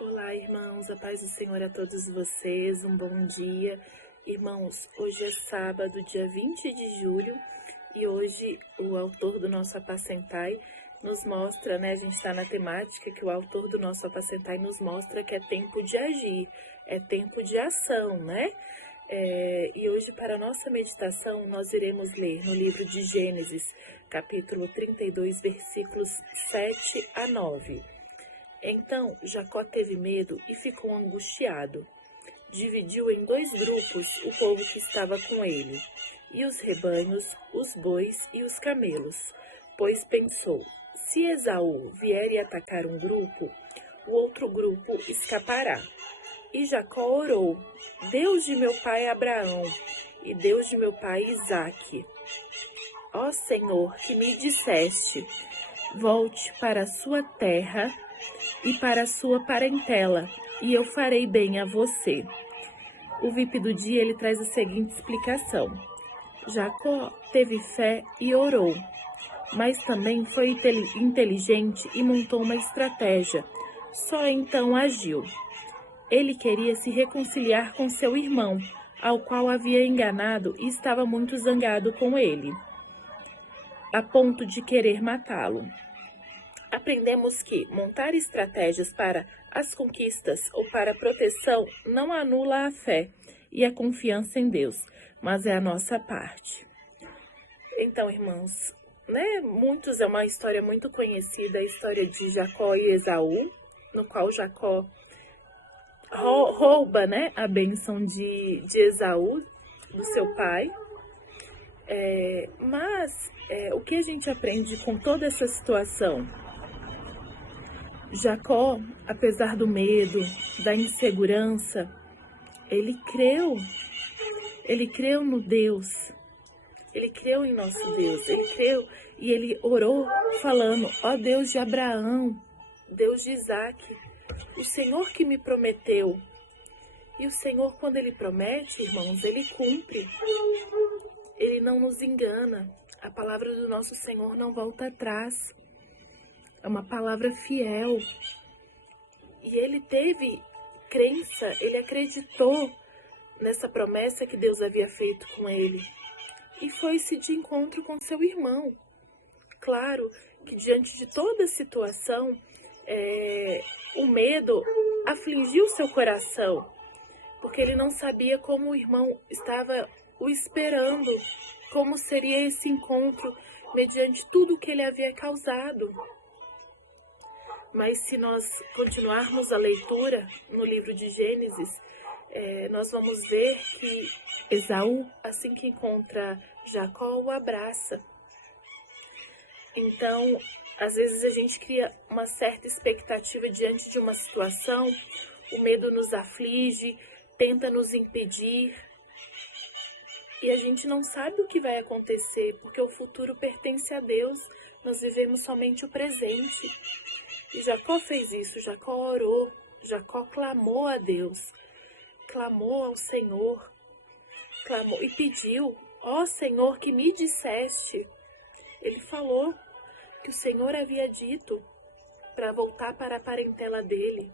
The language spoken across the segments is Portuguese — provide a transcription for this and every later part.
Olá, irmãos, a paz do Senhor a todos vocês, um bom dia. Irmãos, hoje é sábado, dia 20 de julho, e hoje o autor do nosso Apacentai nos mostra, a gente está na temática que o autor do nosso Apacentai nos mostra que é tempo de agir, é tempo de ação, E hoje, para a nossa meditação, nós iremos ler no livro de Gênesis, capítulo 32, versículos 7 a 9. Então Jacó teve medo e ficou angustiado. Dividiu em 2 grupos o povo que estava com ele, e os rebanhos, os bois e os camelos, pois pensou, se Esaú vier e atacar um grupo, o outro grupo escapará. E Jacó orou, Deus de meu pai Abraão e Deus de meu pai Isaque, ó Senhor, que me disseste, volte para a sua terra e para a sua parentela, e eu farei bem a você. O VIP do dia, ele traz a seguinte explicação. Jacó teve fé e orou, mas também foi inteligente e montou uma estratégia. Só então agiu. Ele queria se reconciliar com seu irmão, ao qual havia enganado e estava muito zangado com ele, a ponto de querer matá-lo. Aprendemos que montar estratégias para as conquistas ou para a proteção não anula a fé e a confiança em Deus, mas é a nossa parte. Então, irmãos, muitos é uma história muito conhecida, a história de Jacó e Esaú, no qual Jacó rouba, a bênção de Esaú, do seu pai. Mas o que a gente aprende com toda essa situação? Jacó, apesar do medo, da insegurança, ele creu no Deus, ele creu em nosso Deus, ele creu e ele orou falando, ó Deus de Abraão, Deus de Isaque, o Senhor que me prometeu. E o Senhor, quando ele promete, irmãos, ele cumpre, ele não nos engana, a palavra do nosso Senhor não volta atrás. É uma palavra fiel. E ele teve crença, ele acreditou nessa promessa que Deus havia feito com ele. E foi-se de encontro com seu irmão. Claro que diante de toda a situação, o medo afligiu seu coração, porque ele não sabia como o irmão estava o esperando, como seria esse encontro mediante tudo que ele havia causado. Mas se nós continuarmos a leitura no livro de Gênesis, nós vamos ver que Esaú, assim que encontra Jacó, o abraça. Então, às vezes a gente cria uma certa expectativa diante de uma situação, o medo nos aflige, tenta nos impedir, e a gente não sabe o que vai acontecer, porque o futuro pertence a Deus, nós vivemos somente o presente. E Jacó fez isso, Jacó orou, Jacó clamou a Deus, clamou ao Senhor, clamou e pediu, ó Senhor, que me disseste. Ele falou que o Senhor havia dito para voltar para a parentela dele,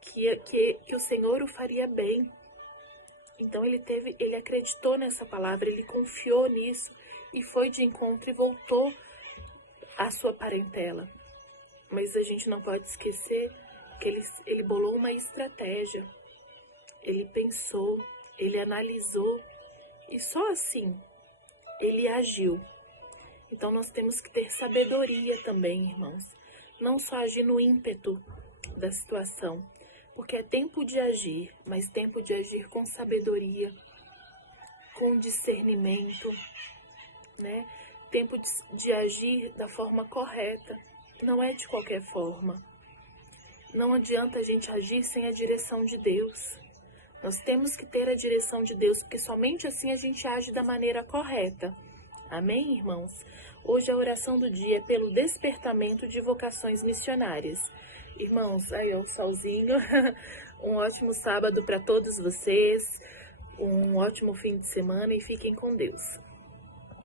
que o Senhor o faria bem. Então ele acreditou nessa palavra, ele confiou nisso e foi de encontro e voltou à sua parentela. Mas a gente não pode esquecer que ele bolou uma estratégia, ele pensou, ele analisou e só assim ele agiu. Então nós temos que ter sabedoria também, irmãos, não só agir no ímpeto da situação, porque é tempo de agir, mas tempo de agir com sabedoria, com discernimento, Tempo de agir da forma correta. Não é de qualquer forma. Não adianta a gente agir sem a direção de Deus. Nós temos que ter a direção de Deus, porque somente assim a gente age da maneira correta. Amém, irmãos? Hoje a oração do dia é pelo despertamento de vocações missionárias. Irmãos, aí ó, o solzinho. Um ótimo sábado para todos vocês. Um ótimo fim de semana e fiquem com Deus.